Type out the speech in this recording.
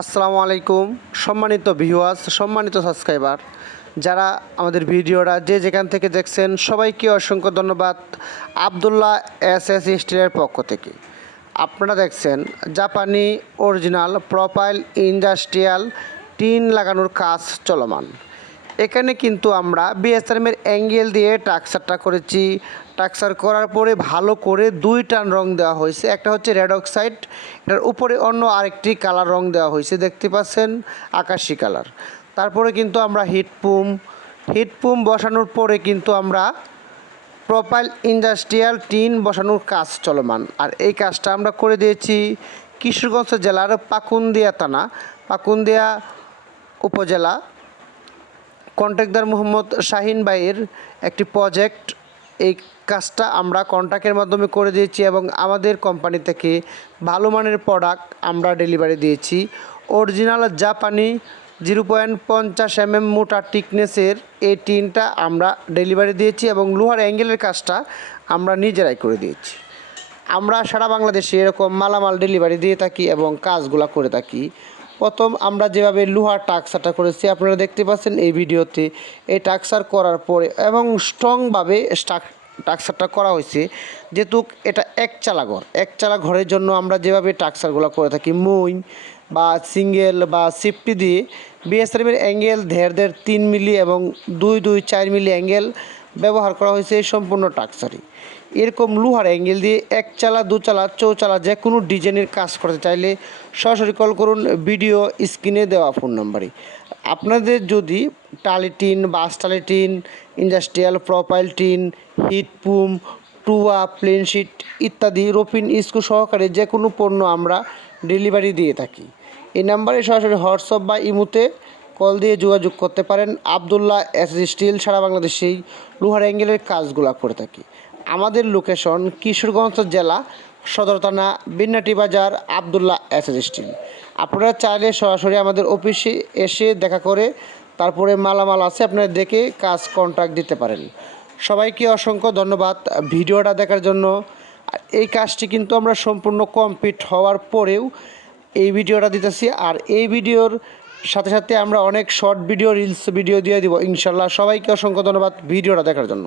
আসসালামু আলাইকুম সম্মানিত ভিউয়ার্স, সম্মানিত সাবস্ক্রাইবার। যারা আমাদের ভিডিওটা যে যেখান থেকে দেখছেন, সবাইকে অসংখ্য ধন্যবাদ আবদুল্লাহ এস এস স্টিলের পক্ষ থেকে। আপনারা দেখছেন জাপানি অরিজিনাল প্রোপাইল ইন্ডাস্ট্রিয়াল টিন লাগানোর কাজ চলমান। এখানে কিন্তু আমরা বিএসআরএমের অ্যাঙ্গেল দিয়ে টাক্সারটা করেছি। টাক্সার করার পরে ভালো করে দুই টান রং দেওয়া হয়েছে। একটা হচ্ছে রেড অক্সাইড এটার উপরে অন্য আরেকটি কালার রং দেওয়া হয়েছে, দেখতে পাচ্ছেন? আকাশি কালার তারপরে কিন্তু আমরা হিটপুম হিটপুম বসানোর পরে কিন্তু আমরা প্রোফাইল ইন্ডাস্ট্রিয়াল টিন বসানোর কাজ চলমান। আর এই কাজটা আমরা করে দিয়েছি কিশোরগঞ্জ জেলার পাকুন্দিয়া থানা, পাকুন্দিয়া উপজেলা। কন্ট্রাক্টর মোহাম্মদ শাহিন ভাইয়ের একটি প্রজেক্ট এই কাজটা আমরা কন্ট্রাক্টের মাধ্যমে করে দিয়েছি এবং আমাদের কোম্পানি থেকে ভালো মানের প্রোডাক্ট আমরা ডেলিভারি দিয়েছি। অরিজিনাল জাপানি জিরো পয়েন্ট পঞ্চাশ এম এম মোটা টিকনেসের এই টিনটা আমরা ডেলিভারি দিয়েছি এবং লোহার অ্যাঙ্গেলের কাজটা আমরা নিজেরাই করে দিয়েছি। আমরা সারা বাংলাদেশে এরকম মালামাল ডেলিভারি দিয়ে থাকি এবং কাজগুলো করে থাকি। প্রথম আমরা যেভাবে লোহার টাক্সারটা করেছি, আপনারা দেখতে পাচ্ছেন এই ভিডিওতে। এই টাক্সার করার পরে এবং স্ট্রংভাবে স্টাক টাক্সারটা করা হয়েছে। যেহেতু এটা এক চালা ঘর, এক চালা ঘরের জন্য আমরা যেভাবে টাক্সারগুলো করে থাকি মই বা সিঙ্গেল বা সিফটি দিয়ে বিএসআরএমের অ্যাঙ্গেল দেড় দেড় তিন মিলি এবং দুই দুই চার মিলি অ্যাঙ্গেল ব্যবহার করা হয়েছে সম্পূর্ণ টাক্সারই এরকম লোহার অ্যাঙ্গেল দিয়ে এক চালা, দু চালা চৌচালা যে কোনো ডিজাইনের কাজ করতে চাইলে সরাসরি কল করুন ভিডিও স্ক্রিনে দেওয়া ফোন নাম্বারে। আপনাদের যদি টালিটিন বাস টালি টিন, ইন্ডাস্ট্রিয়াল প্রোফাইল টিন হিটপুম টুয়া, প্লেন শিট ইত্যাদি রোপিন স্ক্রু সহকারে যে কোনো পণ্য আমরা ডেলিভারি দিয়ে থাকি। এই নাম্বারে সরাসরি হোয়াটসঅ্যাপ বা ইমুতে কল দিয়ে যোগাযোগ করতে পারেন। আবদুল্লাহ এস স্টিল সারা বাংলাদেশেই লোহার অ্যাঙ্গেলের কাজগুলো করে থাকি। আমাদের লোকেশন কিশোরগঞ্জ জেলা সদর থানা বিন্নাটি বাজার, আবদুল্লাহ এস স্টিল। আপনারা চাইলে সরাসরি আমাদের অফিসে এসে দেখা করে তারপরে মালামাল আছে, আপনারা দেখে কাজ কন্ট্রাক্ট দিতে পারেন। সবাইকে অসংখ্য ধন্যবাদ ভিডিওটা দেখার জন্য। এই কাজটি কিন্তু আমরা সম্পূর্ণ কমপ্লিট হওয়ার পরেও এই ভিডিওটা দিতেছি। আর এই ভিডিওর সাথে সাথে আমরা অনেক শর্ট ভিডিও রিলস ভিডিও দিয়ে দিব। ইনশাল্লাহ সবাইকে অসংখ্য ধন্যবাদ ভিডিওটা দেখার জন্য।